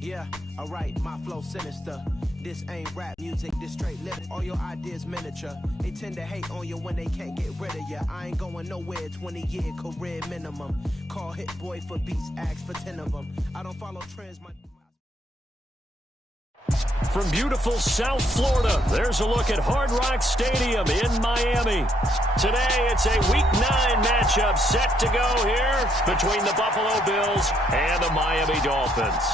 Yeah, alright, my flow sinister. This ain't rap music, this straight lip. All your ideas miniature. They tend to hate on you when they can't get rid of you. I ain't going nowhere, 20-year career minimum. Call Hit Boy for beats, ask for 10 of them. I don't follow trends, From beautiful South Florida, there's a look at Hard Rock Stadium in Miami. Today, it's a Week 9 matchup set to go here between the Buffalo Bills and the Miami Dolphins.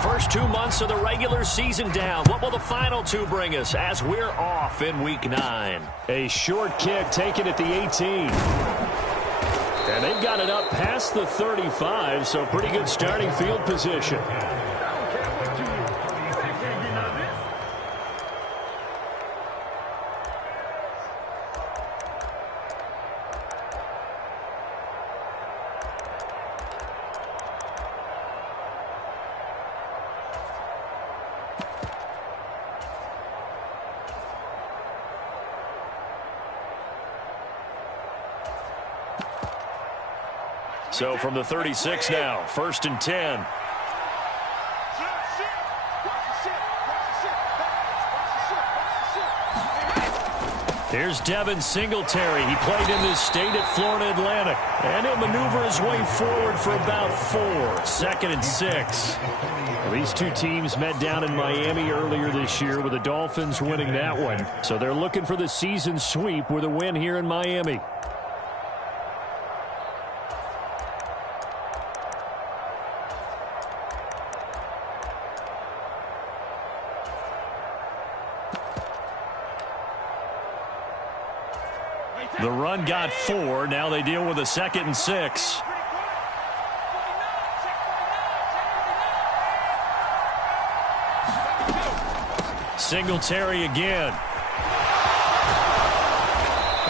First 2 months of the regular season down. What will the final two bring us as we're off in Week 9? A short kick taken at the 18. And they've got it up past the 35, so pretty good starting field position. So from the 36 now, 1st and 10. Here's Devin Singletary. He played in this state at Florida Atlantic. And he'll maneuver his way forward for about 4. 2nd and 6. Well, these two teams met down in Miami earlier this year with the Dolphins winning that one. So they're looking for the season sweep with a win here in Miami. The run got 4. Now they deal with a 2nd and 6. Singletary again.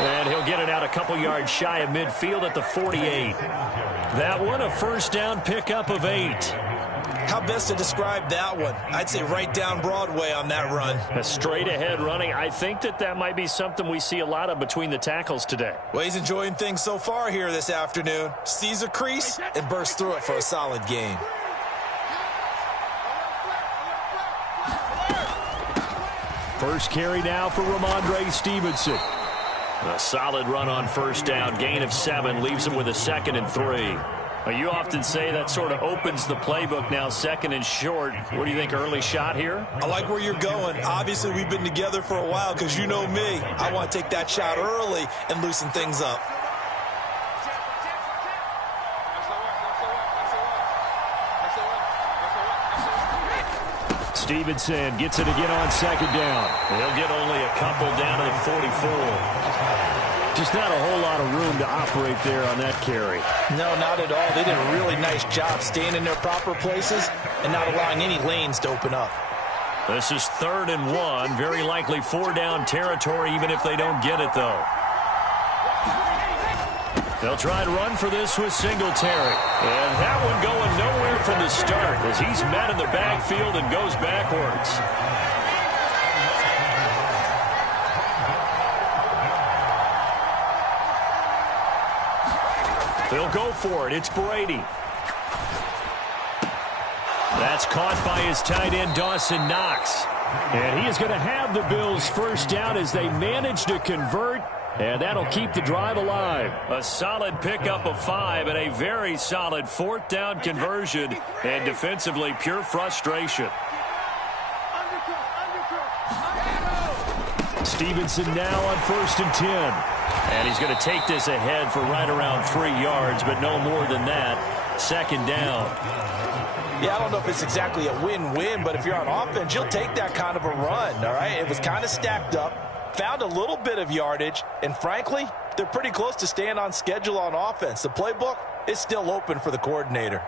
And he'll get it out a couple yards shy of midfield at the 48. That one a first down pickup of 8. How best to describe that one? I'd say right down Broadway on that run. A straight ahead running. I think that might be something we see a lot of between the tackles today. Well, he's enjoying things so far here this afternoon. Sees a crease and bursts through it for a solid gain. First carry now for Ramondre Stevenson. A solid run on first down. Gain of 7 leaves him with a 2nd and 3. You often say that sort of opens the playbook now, 2nd and short. What do you think, early shot here? I like where you're going. Obviously, we've been together for a while because you know me. I want to take that shot early and loosen things up. Stevenson gets it again on 2nd down. He'll get only a couple down to the 44. Just not a whole lot of room to operate there on that carry. No, not at all. They did a really nice job staying in their proper places and not allowing any lanes to open up. This is 3rd and 1. Very likely 4-down territory, even if they don't get it, though. They'll try to run for this with Singletary. And that one going nowhere from the start as he's met in the backfield and goes backwards. They'll go for it. It's Brady. That's caught by his tight end, Dawson Knox. And he is going to have the Bills first down as they manage to convert. And that'll keep the drive alive. A solid pickup of 5 and a very solid 4th down conversion. And defensively, pure frustration. Stevenson now on 1st and 10. And he's going to take this ahead for right around 3 yards, but no more than that. 2nd down. Yeah, I don't know if it's exactly a win-win, but if you're on offense, you'll take that kind of a run, all right? It was kind of stacked up, found a little bit of yardage, and frankly, they're pretty close to staying on schedule on offense. The playbook is still open for the coordinator.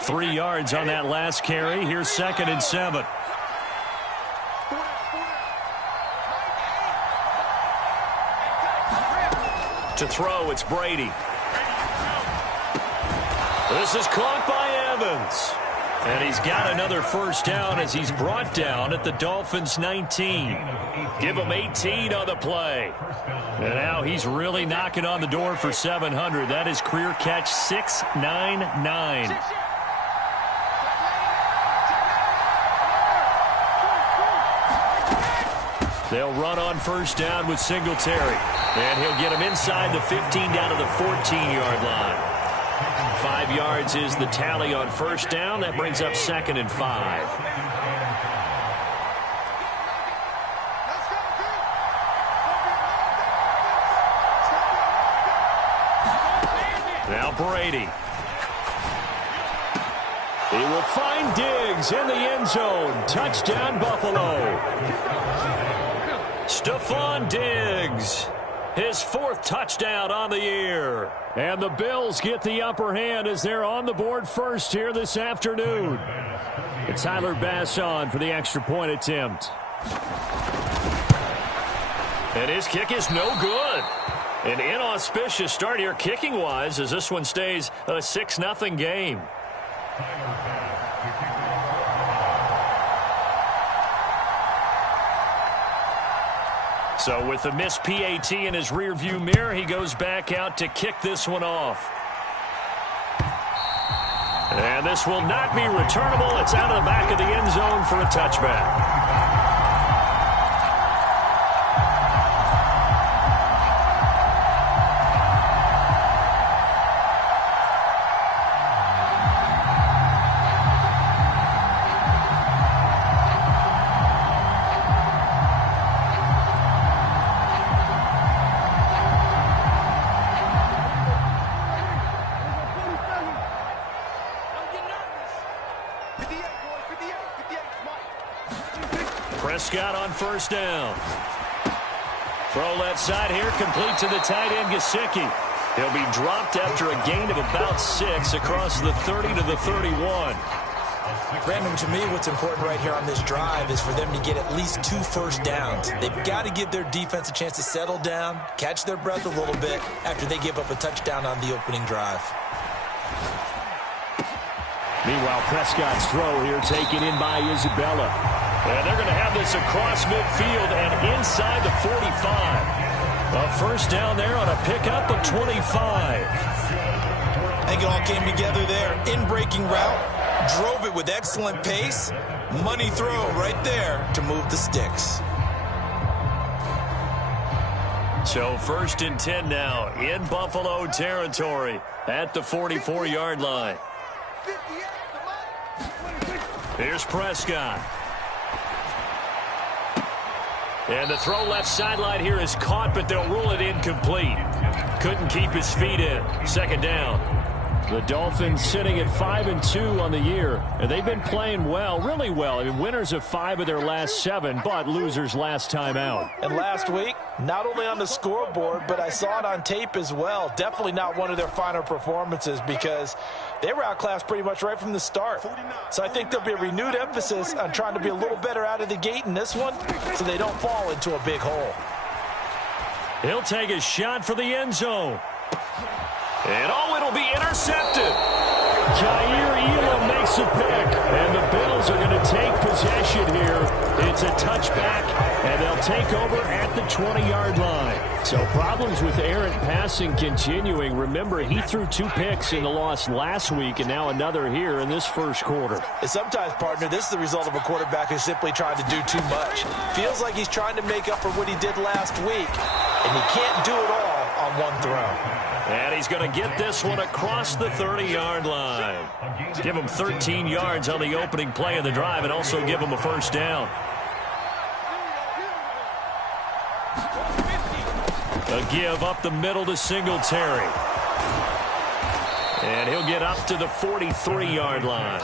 Three yards on that last carry. Here's 2nd and 7. To throw, it's Brady. This is caught by Evans. And he's got another first down as he's brought down at the Dolphins' 19. Give him 18 on the play. And now he's really knocking on the door for 700. That is career catch 699. They'll run on first down with Singletary. And he'll get him inside the 15 down to the 14-yard line. 5 yards is the tally on first down. That brings up 2nd and 5. Now Brady. He will find Diggs in the end zone. Touchdown, Buffalo. Stephon Diggs. His 4th touchdown on the year. And the Bills get the upper hand as they're on the board first here this afternoon. It's Tyler Bass on for the extra point attempt. And his kick is no good. An inauspicious start here kicking-wise as this one stays a 6-0 game. So with the missed PAT in his rearview mirror, he goes back out to kick this one off. And this will not be returnable. It's out of the back of the end zone for a touchback. Prescott on first down. Throw left side here, complete to the tight end, Gesicki. He'll be dropped after a gain of about 6 across the 30 to the 31. Brandon, to me, what's important right here on this drive is for them to get at least 2 first downs. They've got to give their defense a chance to settle down, catch their breath a little bit after they give up a touchdown on the opening drive. Meanwhile, Prescott's throw here taken in by Isabella. And they're going to have this across midfield and inside the 45. A first down there on a pickup of 25. I think it all came together there. In-breaking route, drove it with excellent pace. Money throw right there to move the sticks. So 1st and 10 now in Buffalo territory at the 44-yard line. Here's Prescott. And the throw left sideline here is caught, but they'll rule it incomplete. Couldn't keep his feet in. 2nd down. The Dolphins sitting at 5-2 on the year. And they've been playing well, really well. I mean, winners of 5 of their last 7, but losers last time out. And last week, not only on the scoreboard, but I saw it on tape as well. Definitely not one of their finer performances because they were outclassed pretty much right from the start. So I think there'll be a renewed emphasis on trying to be a little better out of the gate in this one so they don't fall into a big hole. He'll take a shot for the end zone. And it'll be intercepted. Jair Elam makes a pick, and the Bills are going to take possession here. It's a touchback, and they'll take over at the 20-yard line. So problems with errant passing continuing. Remember, he threw 2 picks in the loss last week, and now another here in this first quarter. And sometimes, partner, this is the result of a quarterback who's simply trying to do too much. Feels like he's trying to make up for what he did last week, and he can't do it all on one throw. And he's going to get this one across the 30-yard line. Give him 13 yards on the opening play of the drive and also give him a first down. A give up the middle to Singletary. And he'll get up to the 43-yard line.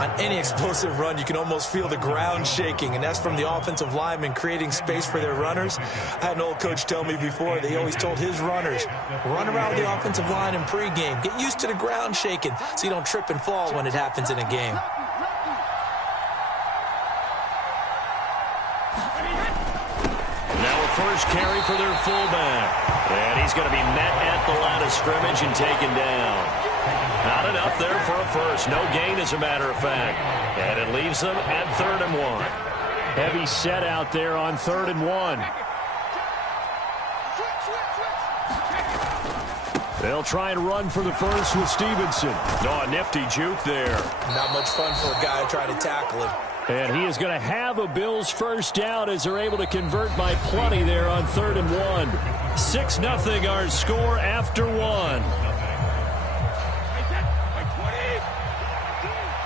On any explosive run, you can almost feel the ground shaking, and that's from the offensive linemen creating space for their runners. I had an old coach tell me before, they always told his runners, run around the offensive line in pregame. Get used to the ground shaking so you don't trip and fall when it happens in a game. Now a first carry for their fullback. And he's going to be met at the line of scrimmage and taken down. Not enough there for a first. No gain, as a matter of fact. And it leaves them at 3rd and 1. Heavy set out there on 3rd and 1. They'll try and run for the first with Stevenson. Oh, a nifty juke there. Not much fun for a guy trying to tackle him. And he is going to have a Bills first down as they're able to convert by plenty there on 3rd and 1. 6-0 our score after 1.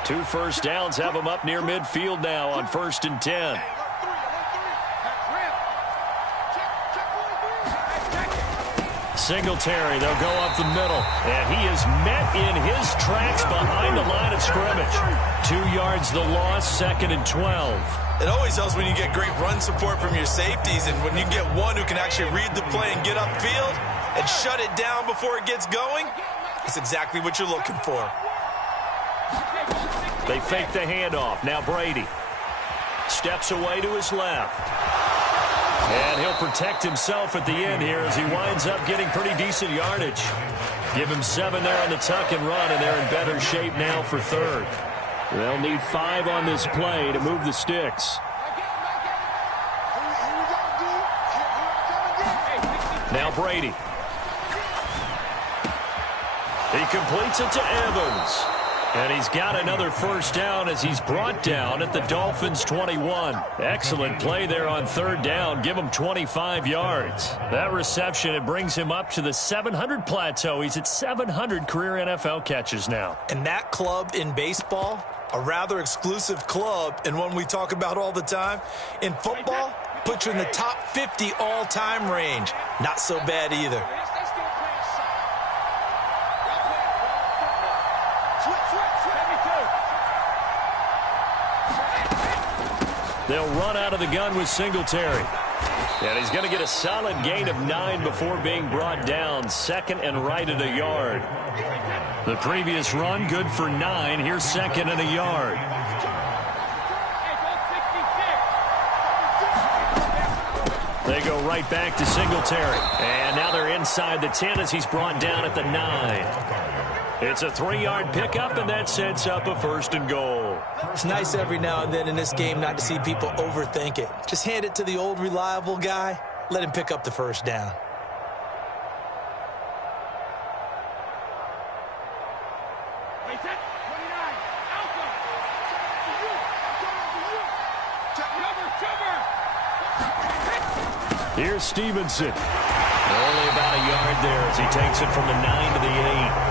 2 first downs have them up near midfield now on 1st and 10. Singletary, they'll go up the middle. And he is met in his tracks behind the line of scrimmage. 2 yards the loss, 2nd and 12. It always helps when you get great run support from your safeties, and when you get one who can actually read the play and get upfield and shut it down before it gets going, it's exactly what you're looking for. They fake the handoff. Now Brady steps away to his left. And he'll protect himself at the end here as he winds up getting pretty decent yardage. Give him 7 there on the tuck and run, and they're in better shape now for 3rd. They'll need 5 on this play to move the sticks. Now Brady. He completes it to Evans. And he's got another first down as he's brought down at the Dolphins' 21. Excellent play there on 3rd down. Give him 25 yards. That reception, it brings him up to the 700 plateau. He's at 700 career NFL catches now. And that club in baseball, a rather exclusive club and one we talk about all the time. In football, puts you in the top 50 all-time range. Not so bad either. They'll run out of the gun with Singletary. And he's going to get a solid gain of 9 before being brought down. 2nd and right at a yard. The previous run good for 9. Here's 2nd and a yard. They go right back to Singletary. And now they're inside the 10 as he's brought down at the 9. It's a 3-yard pickup, and that sets up a 1st and goal. It's nice every now and then in this game not to see people overthink it. Just hand it to the old reliable guy. Let him pick up the first down. Here's Stevenson. Only about a yard there as he takes it from the 9 to the 8.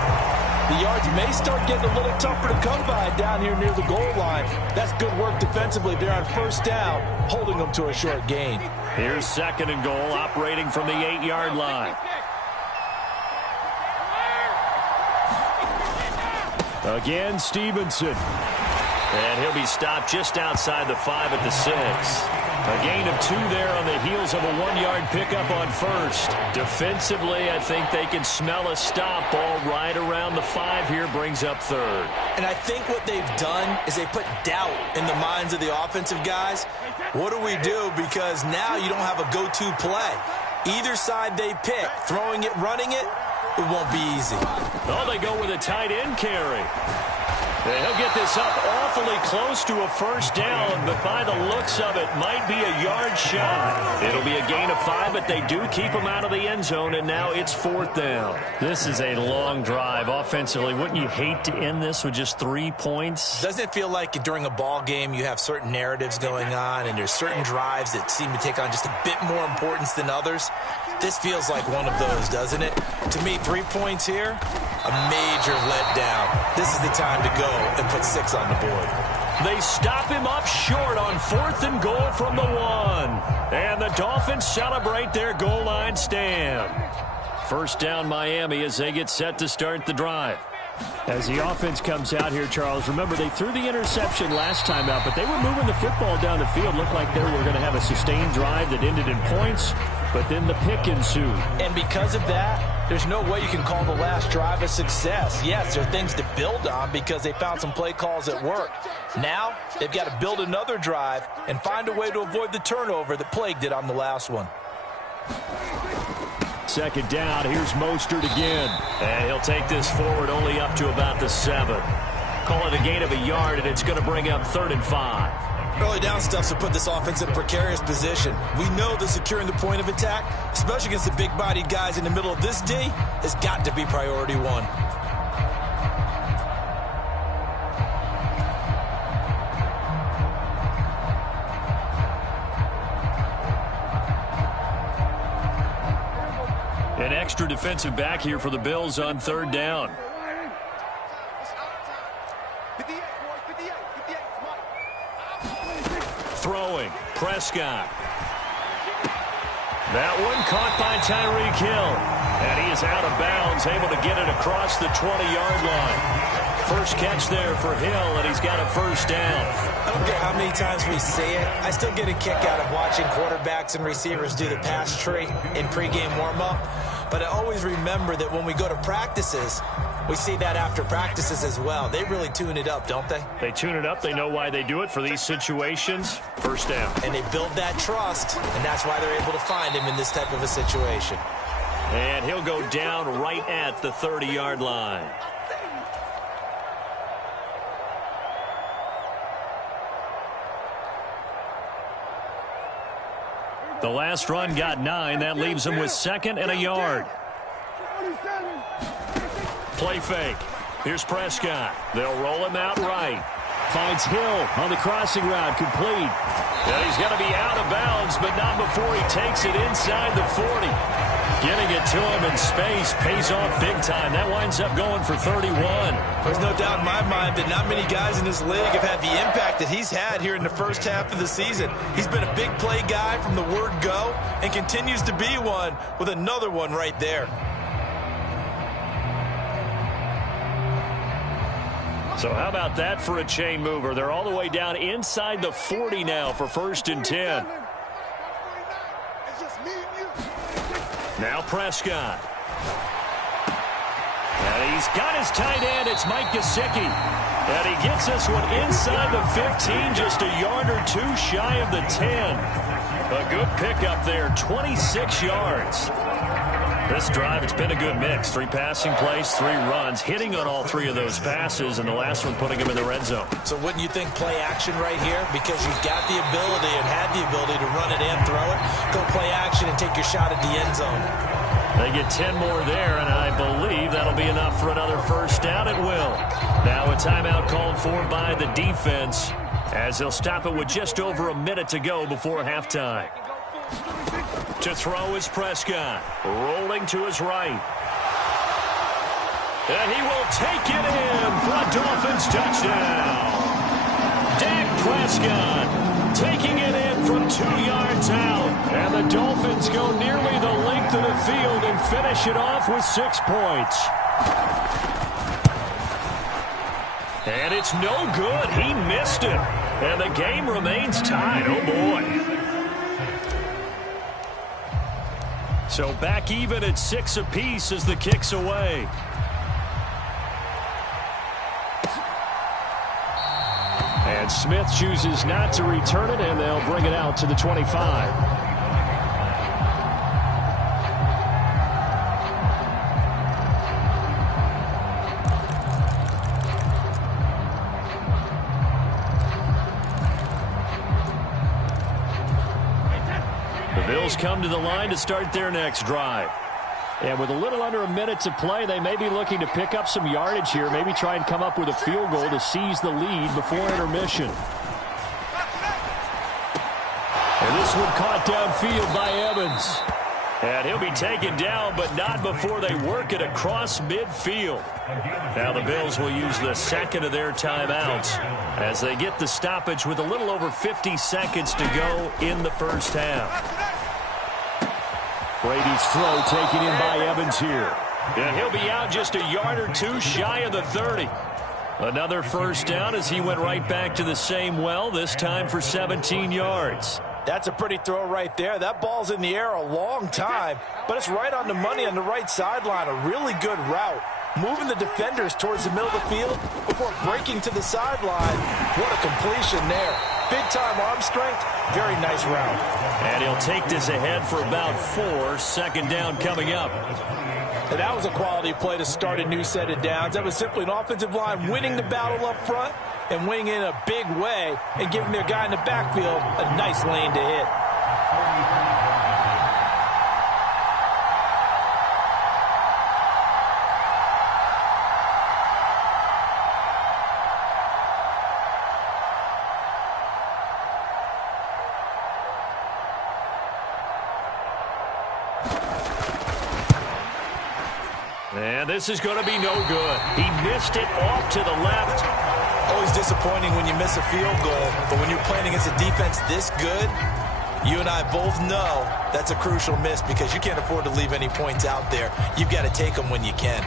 The yards may start getting a little tougher to come by down here near the goal line. That's good work defensively. They're on first down, holding them to a short gain. Here's 2nd and goal, operating from the 8-yard line. Again, Stevenson. And he'll be stopped just outside the 5 at the 6. A gain of 2 there on the heels of a 1-yard pickup on 1st. Defensively, I think they can smell a stop ball right around the 5 here, brings up 3rd. And I think what they've done is they put doubt in the minds of the offensive guys. What do we do? Because now you don't have a go-to play. Either side they pick, throwing it, running it, it won't be easy. Oh, they go with a tight end carry. And he'll get this up awfully close to a first down, but by the looks of it, might be a yard shy. It'll be a gain of 5, but they do keep him out of the end zone, and now it's 4th down. This is a long drive offensively. Wouldn't you hate to end this with just 3 points? Doesn't it feel like during a ball game you have certain narratives going on, and there's certain drives that seem to take on just a bit more importance than others? This feels like one of those, doesn't it? To me, 3 points here, a major letdown. This is the time to go and put 6 on the board. They stop him up short on 4th and goal from the 1. And the Dolphins celebrate their goal line stand. First down Miami as they get set to start the drive. As the offense comes out here, Charles, remember they threw the interception last time out, but they were moving the football down the field. Looked like they were going to have a sustained drive that ended in points, but then the pick ensued. And because of that, there's no way you can call the last drive a success. Yes, there are things to build on because they found some play calls that worked. Now, they've got to build another drive and find a way to avoid the turnover that plagued it on the last one. second down. Here's Mostert again. And he'll take this forward only up to about the 7. Call it a gain of a yard, and it's going to bring up 3rd and 5. Early down stuff to put this offense in a precarious position. We know that securing the point of attack, especially against the big-bodied guys in the middle of this D, has got to be priority one. An extra defensive back here for the Bills on 3rd down. Throwing, Prescott. That one caught by Tyreek Hill. And he is out of bounds, able to get it across the 20-yard line. First catch there for Hill, and he's got a first down. I don't care how many times we say it, I still get a kick out of watching quarterbacks and receivers do the pass tree in pregame warm-up. But I always remember that when we go to practices, we see that after practices as well. They really tune it up, don't they? They tune it up. They know why they do it for these situations. First down. And they build that trust, and that's why they're able to find him in this type of a situation. And he'll go down right at the 30-yard line. The last run got 9. That leaves him with 2nd and a yard. Play fake. Here's Prescott. They'll roll him out right. Finds Hill on the crossing route, complete. And he's going to be out of bounds, but not before he takes it inside the 40. Getting it to him in space pays off big time. That winds up going for 31. There's no doubt in my mind that not many guys in this league have had the impact that he's had here in the first half of the season. He's been a big play guy from the word go and continues to be one with another one right there. So how about that for a chain mover? They're all the way down inside the 40 now for 1st and 10. Now Prescott. And he's got his tight end. It's Mike Gesicki. And he gets this one inside the 15, just a yard or 2 shy of the 10. A good pickup there, 26 yards. This drive, it's been a good mix. 3 passing plays, 3 runs, hitting on all 3 of those passes, and the last one putting him in the red zone. So wouldn't you think play action right here? Because you've got the ability and had the ability to run it and throw it. Go play action and take your shot at the end zone. They get 10 more there, and I believe that'll be enough for another first down. It will. Now a timeout called for by the defense as they'll stop it with just over a minute to go before halftime. To throw is Prescott, rolling to his right. And he will take it in for a Dolphins touchdown. Dak Prescott taking it in from 2 yards out. And the Dolphins go nearly the length of the field and finish it off with 6 points. And it's no good. He missed it. And the game remains tied. Oh, boy. So back even at 6 apiece as the kick's away. And Smith chooses not to return it, and they'll bring it out to the 25. Bills come to the line to start their next drive. And with a little under a minute to play, they may be looking to pick up some yardage here, maybe try and come up with a field goal to seize the lead before intermission. And this one caught downfield by Evans. And he'll be taken down, but not before they work it across midfield. Now the Bills will use the second of their timeouts as they get the stoppage with a little over 50 seconds to go in the first half. Brady's throw taken in by Evans here. And he'll be out just a yard or 2 shy of the 30. Another first down as he went right back to the same well, this time for 17 yards. That's a pretty throw right there. That ball's in the air a long time, but it's right on the money on the right sideline. A really good route. Moving the defenders towards the middle of the field before breaking to the sideline. What a completion there. Big-time arm strength. Very nice route. And he'll take this ahead for about 4. Second down coming up. And that was a quality play to start a new set of downs. That was simply an offensive line winning the battle up front and winning in a big way and giving their guy in the backfield a nice lane to hit. And this is going to be no good. He missed it off to the left. Always disappointing when you miss a field goal, but when you're playing against a defense this good, you and I both know that's a crucial miss because you can't afford to leave any points out there. You've got to take them when you can.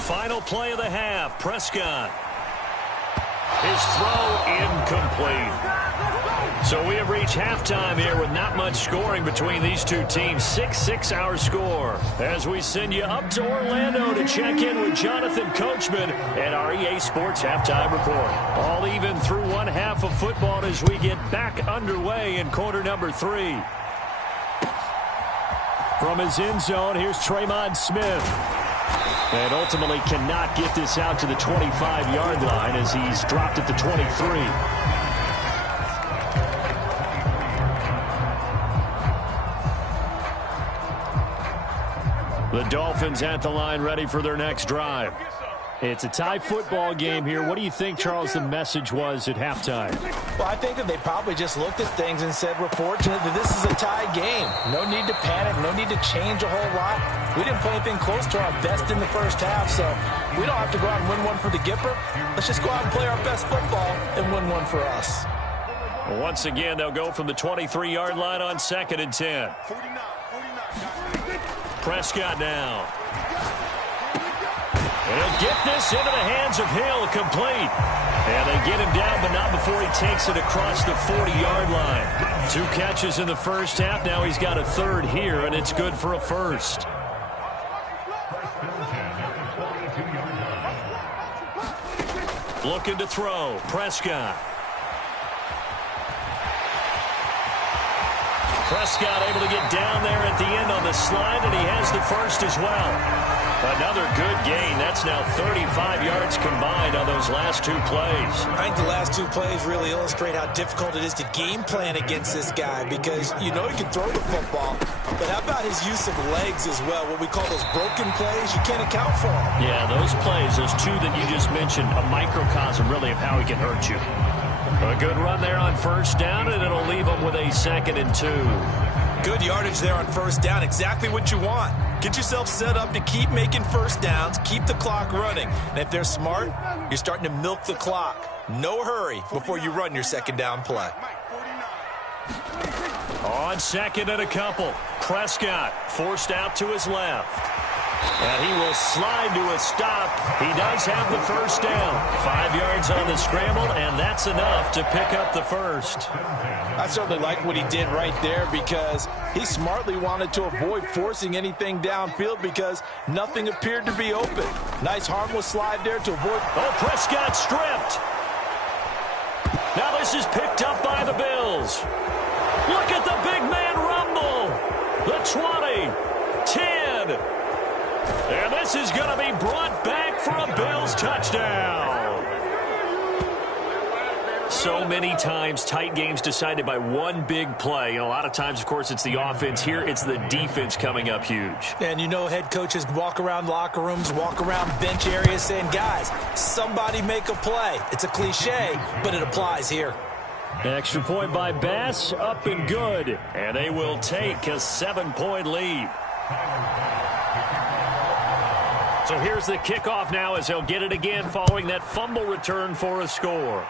Final play of the half. Prescott. His throw incomplete. So we have reached halftime here with not much scoring between these two teams. 6-6 our score. As we send you up to Orlando to check in with Jonathan Coachman and our EA Sports Halftime Report. All even through one half of football as we get back underway in quarter number 3. From his end zone, here's Tremon Smith. And ultimately cannot get this out to the 25-yard line as he's dropped at the 23. The Dolphins at the line ready for their next drive. It's a tie football game here. What do you think, Charles, the message was at halftime? Well, I think that they probably just looked at things and said, we're fortunate that this is a tie game. No need to panic. No need to change a whole lot. We didn't play anything close to our best in the first half, so we don't have to go out and win one for the Gipper. Let's just go out and play our best football and win one for us. Once again, they'll go from the 23-yard line on 2nd and 10. Prescott now. And he'll get this into the hands of Hill, complete. And they get him down, but not before he takes it across the 40-yard line. 2 catches in the first half. Now he's got a third here, and it's good for a first. Looking to throw. Prescott. Prescott able to get down there at the end on the slide, and he has the first as well. Another good gain. That's now 35 yards combined on those last 2 plays. I think the last 2 plays really illustrate how difficult it is to game plan against this guy because you know he can throw the football, but how about his use of legs as well? What we call those broken plays, you can't account for them. Yeah, those plays, those 2 that you just mentioned, a microcosm really of how he can hurt you. A good run there on first down, and it'll leave them with a 2nd and 2. Good yardage there on first down. Exactly what you want. Get yourself set up to keep making first downs, keep the clock running. And if they're smart, you're starting to milk the clock. No hurry before you run your second down play. On 2nd and a couple, Prescott forced out to his left. And he will slide to a stop. He does have the first down. 5 yards on the scramble, and that's enough to pick up the first. I certainly like what he did right there because he smartly wanted to avoid forcing anything downfield because nothing appeared to be open. Nice harmless slide there to avoid. Oh, Prescott stripped. Now this is picked up by the Bills. Look at the big man rumble. The 20, 10. And this is going to be brought back for a Bills touchdown. So many times, tight games decided by one big play. A lot of times, of course, it's the offense. Here, it's the defense coming up huge. And you know head coaches walk around locker rooms, walk around bench areas saying, guys, somebody make a play. It's a cliche, but it applies here. Extra point by Bass, up and good. And they will take a 7-point lead. So here's the kickoff now as he'll get it again following that fumble return for a score.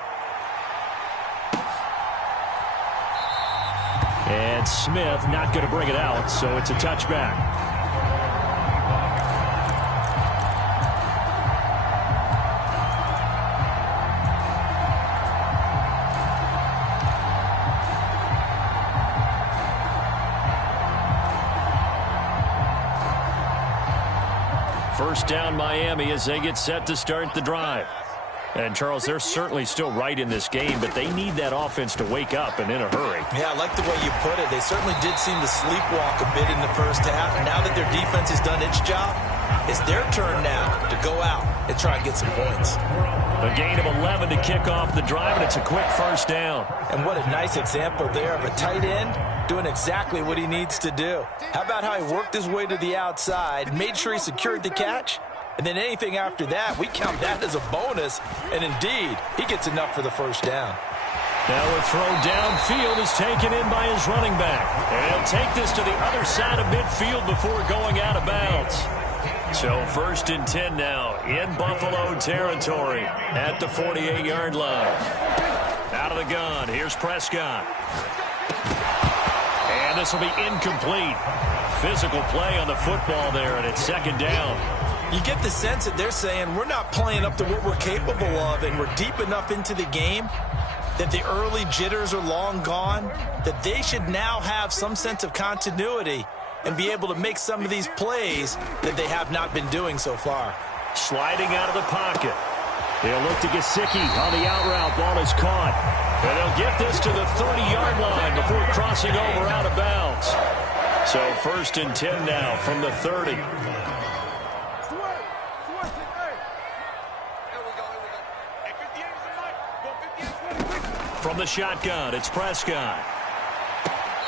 And Smith not going to bring it out, so it's a touchback. First down Miami as they get set to start the drive. And, Charles, they're certainly still right in this game, but they need that offense to wake up and in a hurry. Yeah, I like the way you put it. They certainly did seem to sleepwalk a bit in the first half. And now that their defense has done its job, it's their turn now to go out and try and get some points. A gain of 11 to kick off the drive, and it's a quick first down. And what a nice example there of a tight end doing exactly what he needs to do. How about how he worked his way to the outside, made sure he secured the catch? And then anything after that, we count that as a bonus. And indeed, he gets enough for the first down. Now a throw downfield is taken in by his running back. And he'll take this to the other side of midfield before going out of bounds. So 1st and 10 now in Buffalo territory at the 48-yard line. Out of the gun, here's Prescott. And this will be incomplete. Physical play on the football there, and it's 2nd down. You get the sense that they're saying we're not playing up to what we're capable of, and we're deep enough into the game that the early jitters are long gone, that they should now have some sense of continuity and be able to make some of these plays that they have not been doing so far. Sliding out of the pocket. They'll look to Gesicki on the out route. Ball is caught. And they'll get this to the 30-yard line before crossing over out of bounds. So 1st and 10 now from the 30. From the shotgun, it's Prescott.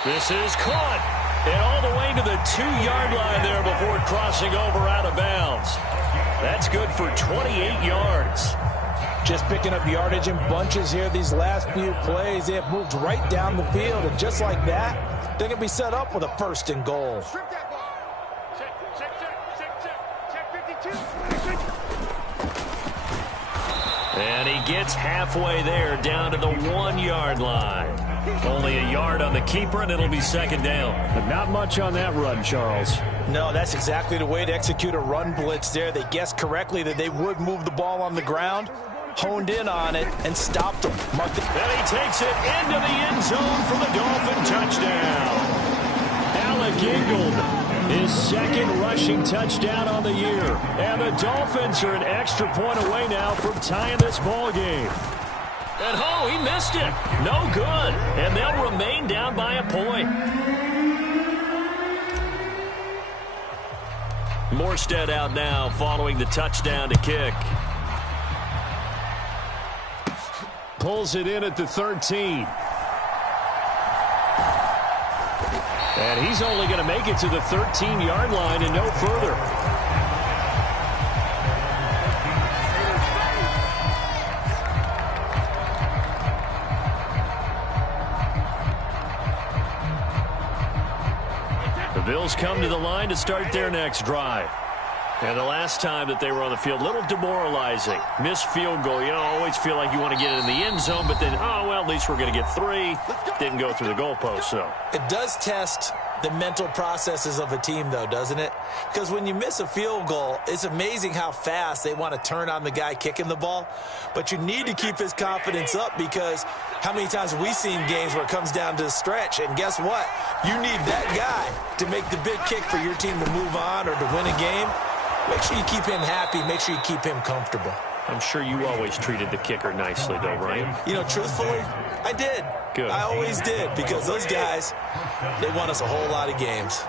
This is caught. And all the way to the 2-yard line there before crossing over out of bounds. That's good for 28 yards. Just picking up yardage in bunches here these last few plays. They have moved right down the field. And just like that, they're going to be set up with a 1st and goal. And he gets halfway there down to the 1-yard line. Only a yard on the keeper, and it'll be 2nd down. But not much on that run, Charles. No, that's exactly the way to execute a run blitz there. They guessed correctly that they would move the ball on the ground, honed in on it, and stopped them. Then he takes it into the end zone for the Dolphin touchdown. Alec Ingold, his 2nd rushing touchdown on the year. And the Dolphins are an extra point away now from tying this ball game. And oh, he missed it. No good. And they'll remain down by a point. Morstead out now following the touchdown to kick. Pulls it in at the 13. And he's only going to make it to the 13-yard line and no further. The Bills come to the line to start their next drive. And the last time that they were on the field, a little demoralizing. Missed field goal. You know, always feel like you want to get it in the end zone, but then, oh, well, at least we're going to get 3. Didn't go through the goalpost, though. It does test the mental processes of a team, though, doesn't it? Because when you miss a field goal, it's amazing how fast they want to turn on the guy kicking the ball. But you need to keep his confidence up, because how many times have we seen games where it comes down to the stretch? And guess what? You need that guy to make the big kick for your team to move on or to win a game. Make sure you keep him happy. Make sure you keep him comfortable. I'm sure you always treated the kicker nicely, though, right? You know, truthfully, I did. Good. I always did, because those guys, they won us a whole lot of games.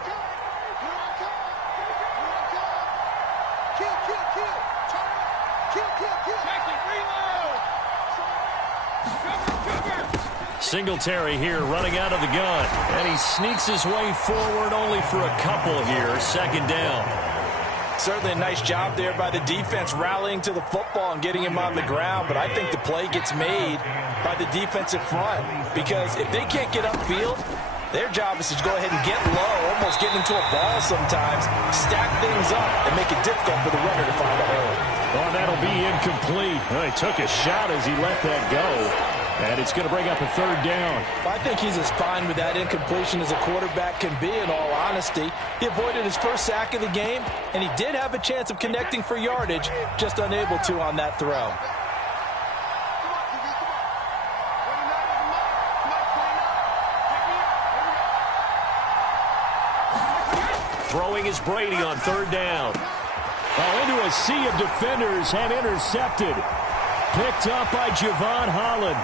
Singletary here running out of the gun. And he sneaks his way forward only for a couple here. 2nd down. Certainly a nice job there by the defense rallying to the football and getting him on the ground. But I think the play gets made by the defensive front, because if they can't get upfield, their job is to go ahead and get low, almost get into a ball sometimes, stack things up, and make it difficult for the runner to find a hole. Oh, that'll be incomplete. Well, he took a shot as he let that go. And it's going to bring up a third down. I think he's as fine with that incompletion as a quarterback can be, in all honesty. He avoided his first sack of the game, and he did have a chance of connecting for yardage, just unable to on that throw. Throwing is Brady on third down. Into a sea of defenders and intercepted. Picked up by Javon Holland.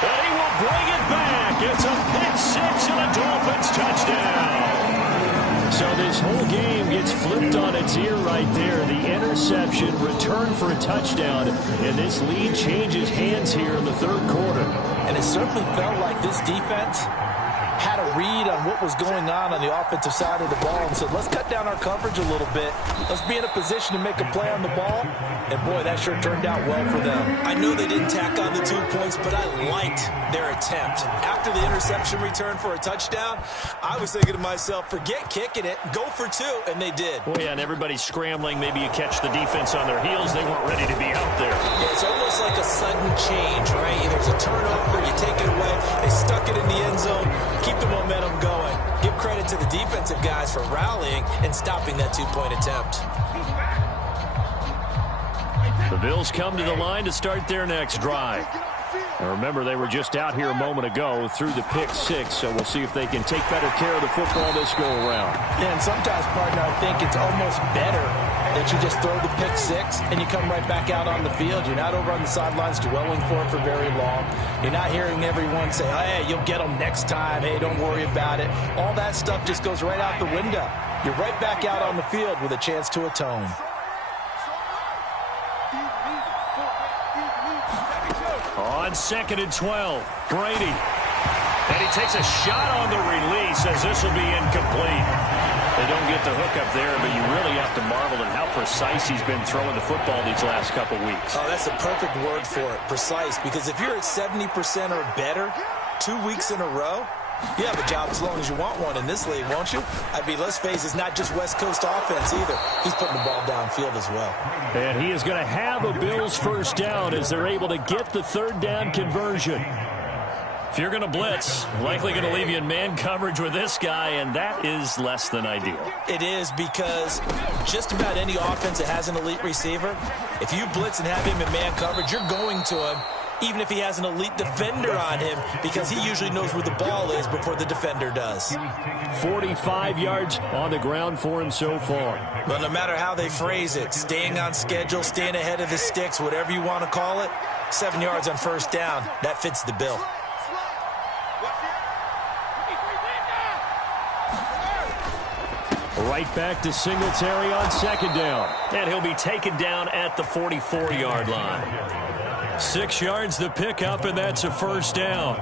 And he will bring it back. It's a pick six and a Dolphins touchdown. So this whole game gets flipped on its ear right there. The interception, return for a touchdown, and this lead changes hands here in the third quarter. And it certainly felt like this defense had a read on what was going on the offensive side of the ball and said, let's cut down our coverage a little bit. Let's be in a position to make a play on the ball. And, boy, that sure turned out well for them. I know they didn't tack on the 2 points, but I liked their attempt. After the interception return for a touchdown, I was thinking to myself, forget kicking it, go for 2, and they did. Oh, yeah, and everybody's scrambling. Maybe you catch the defense on their heels. They weren't ready to be out there. Yeah, it's almost like a sudden change, right? There's a turnover, you take it away, they stuck it in the end zone. Keep the momentum going. Give credit to the defensive guys for rallying and stopping that 2-point attempt. The Bills come to the line to start their next drive. And remember, they were just out here a moment ago through the pick six, so we'll see if they can take better care of the football this go-around. Yeah, and sometimes, partner, I think it's almost better that you just throw the pick six and you come right back out on the field. You're not over on the sidelines dwelling for it for very long. You're not hearing everyone say, hey, you'll get them next time. Hey, don't worry about it. All that stuff just goes right out the window. You're right back out on the field with a chance to atone. On 2nd and 12, Brady. And he takes a shot on the release as this will be incomplete. They don't get the hook up there, but you really have to marvel at how precise he's been throwing the football these last couple weeks. Oh, that's the perfect word for it, precise, because if you're at 70% or better 2 weeks in a row, you have a job as long as you want one in this league, won't you? I mean, let's face it, it's not just West Coast offense either. He's putting the ball downfield as well. And he is going to have a Bills first down as they're able to get the third down conversion. If you're going to blitz, likely going to leave you in man coverage with this guy, and that is less than ideal. It is, because just about any offense that has an elite receiver, if you blitz and have him in man coverage, you're going to him, even if he has an elite defender on him, because he usually knows where the ball is before the defender does. 45 yards on the ground for him so far. Well, no matter how they phrase it, staying on schedule, staying ahead of the sticks, whatever you want to call it, 7 yards on first down, that fits the bill. Right back to Singletary on second down. And he'll be taken down at the 44-yard line. 6 yards the pickup, and that's a first down.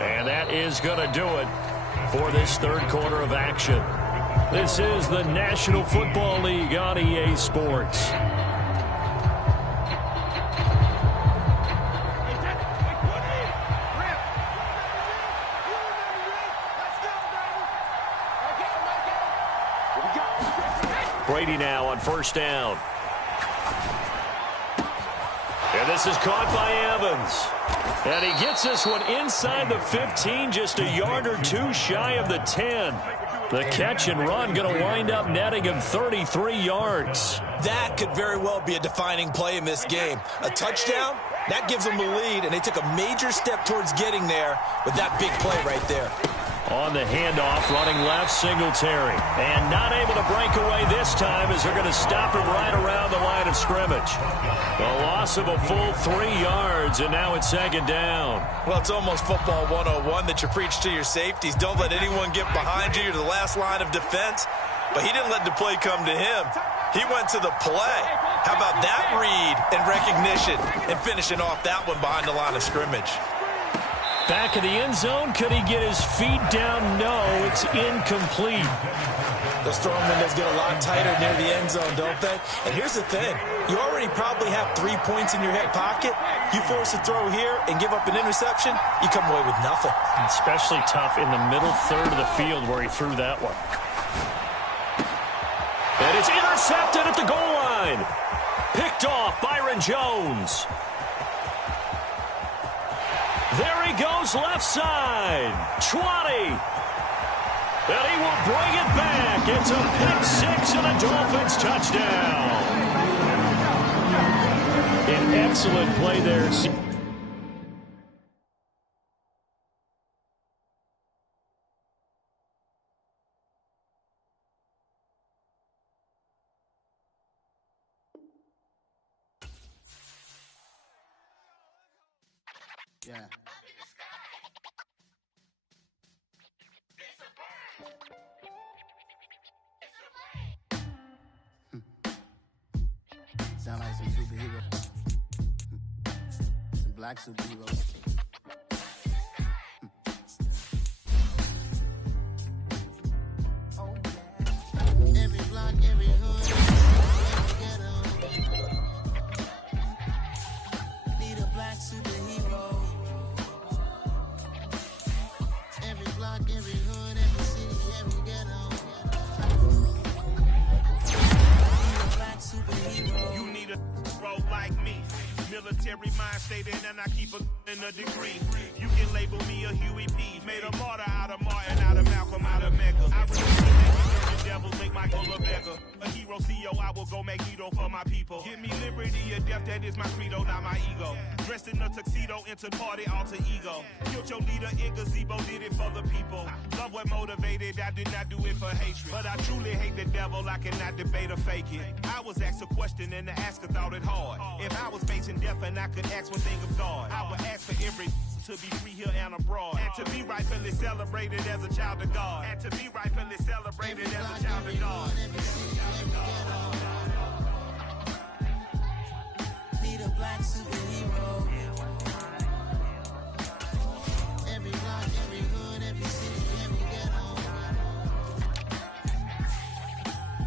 And that is going to do it for this third quarter of action. This is the National Football League on EA Sports. Brady now on first down. And this is caught by Evans. And he gets this one inside the 15, just a yard or two shy of the 10. The catch and run going to wind up netting him 33 yards. That could very well be a defining play in this game. A touchdown, that gives them the lead, and they took a major step towards getting there with that big play right there. On the handoff, running left, Singletary. And not able to break away this time as they're going to stop him right around the line of scrimmage. The loss of a full 3 yards, and now it's second down. Well, it's almost football 101 that you preach to your safeties. Don't let anyone get behind you. You're the last line of defense. But he didn't let the play come to him. He went to the play. How about that read and recognition and finishing off that one behind the line of scrimmage? Back of the end zone. Could he get his feet down? No, it's incomplete. Those throwing windows get a lot tighter near the end zone, don't they? And here's the thing. You already probably have 3 points in your hip pocket. You force a throw here and give up an interception, you come away with nothing. Especially tough in the middle third of the field where he threw that one. And it's intercepted at the goal line. Picked off Byron Jones. There he goes left side. 20. And he will bring it back. It's a pick 6 and a Dolphins touchdown. An excellent play there. Yeah. Sound like some superheroes. Some black superheroes. Every block, every hood, every ghetto. Need a black superhero. Every block, every hood, every city, every ghetto. Need a black superhero. You need a bro like me. Military mind stated, and I keep in a degree. You can label me a Huey P. Made a martyr out of Martin, out of Malcolm, out of Mecca. I refuse to make the devil make Michael a beggar. A hero CEO, I will go Magneto for my people. Give me liberty or death, that is my credo, not my ego. Dressed in a tuxedo, entered party, alter ego. Killed your leader in gazebo, did it for the people. Love what motivated, I did not do it for hatred. But I truly hate the devil, I cannot debate or fake it. I was asked a question and the asker thought it hard. If I was facing death and I could ask one thing of God, I would ask for every to be free here and abroad, and to be rightfully celebrated as a child of God, and to be rightfully celebrated as a child of God. Need a black superhero. Every block, every hood, every city, every ghetto.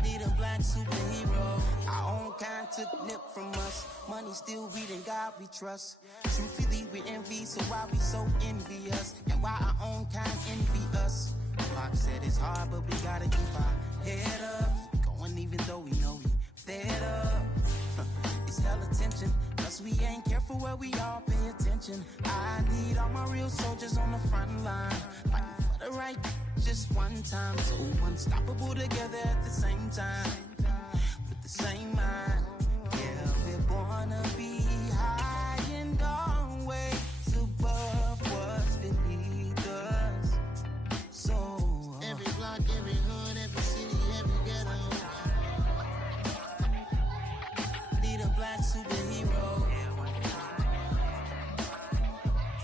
Need a black superhero. Our own kind took nip from us. Money still reading God we trust. Truthfully we envy, so why we so envious? And why our own kind envy us? Block said it's hard, but we gotta keep our head up. Going even though we know we fed up. It's hell attention, cause we ain't careful where we all pay attention. I need all my real soldiers on the front line, fighting for the right just one time. So unstoppable together at the same time, with the same mind. Yeah, we're born to be high and always above what's beneath us. So every block, every hood, every city, every ghetto. Need a black superhero.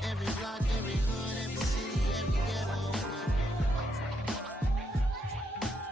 Every block, every hood, every city, every ghetto.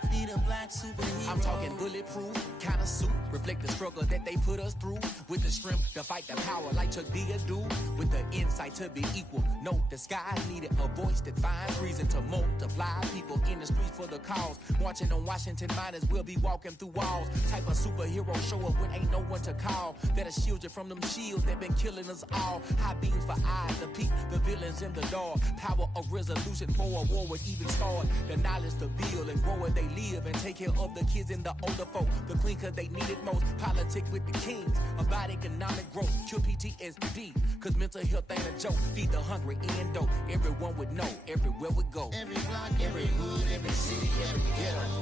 Need a black superhero. I'm talking bulletproof kind of suit, reflect the struggle that they put us through, with the strength to fight the power like Chuck D do, with the insight to be equal. Note the sky needed a voice that finds reason to multiply people in the streets for the cause. Marching on Washington, might as well be walking through walls. Type of superhero show up when ain't no one to call. That'll shield you from them shields that been killing us all. High beams for eyes to peek the villains in the dark. Power of resolution for a war would even start. The knowledge to build and grow where they live and take care of the kids and the older folk. The queen cause they need it most. Politics with the kings about economic growth. Cure PTSD cause mental health ain't a joke. Feed the hungry and dope. Everyone would know everywhere we go. Every block, every hood, every city, every ghetto.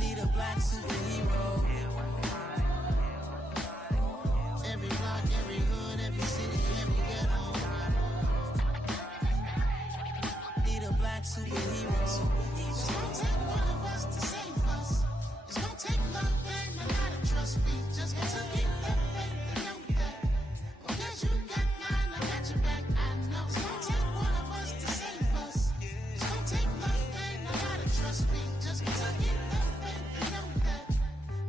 Need a black superhero. Every block, every hood, every city, every ghetto. Need a black superhero. It's gonna take one of us to save us. It's gonna take love and a lot of trust. We just got to keep the faith and know that. Because you got mine, I got your back. I know. It's gonna take one of us to save us. It's gonna take love and a lot of trust. We just got to keep the faith and know that.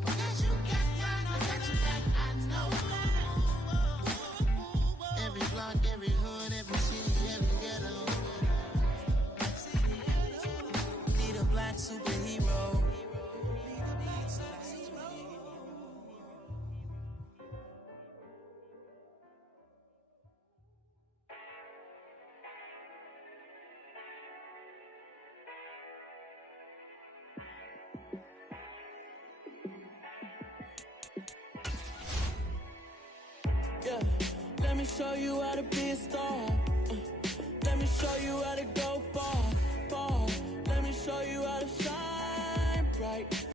Because you got mine, I got your back. I know. Every block, every hood, every city, every ghetto. Need a black superhero. Yeah, let me show you how to be a star. Let me show you how to go far, far. Let me show you how to shine bright.